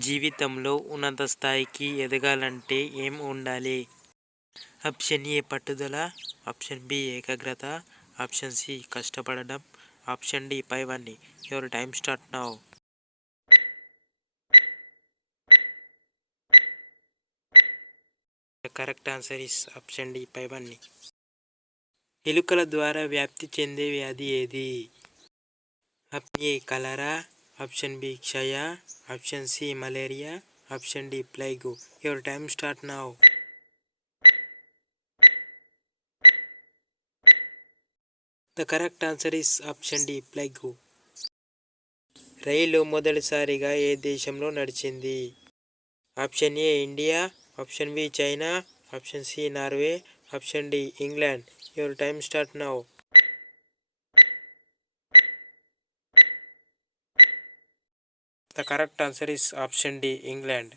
జీవితంలో ఉన్నత స్థాయికి ఎదగాలంటే ఏం ఉండాలి? ఆప్షన్ ఏ పట్టుదల, ఆప్షన్ బి ఏకాగ్రత, ఆప్షన్ సి కష్టపడడం, ఆప్షన్ డి పైవన్నీ. Your time start now. The correct answer is option D పైవన్నీ. ఎలుకల ద్వారా వ్యాప్తి చెందే వ్యాధి ఏది? Option A cholera, option B క్షయ, option C malaria, option D plague. Your time start now. The correct answer is option D plague. Rail మొదటిసారిగా ఏ దేశంలో నడిచింది? Option A India, option B China, option C Norway, option D England. Your time start now. The correct answer is option D England.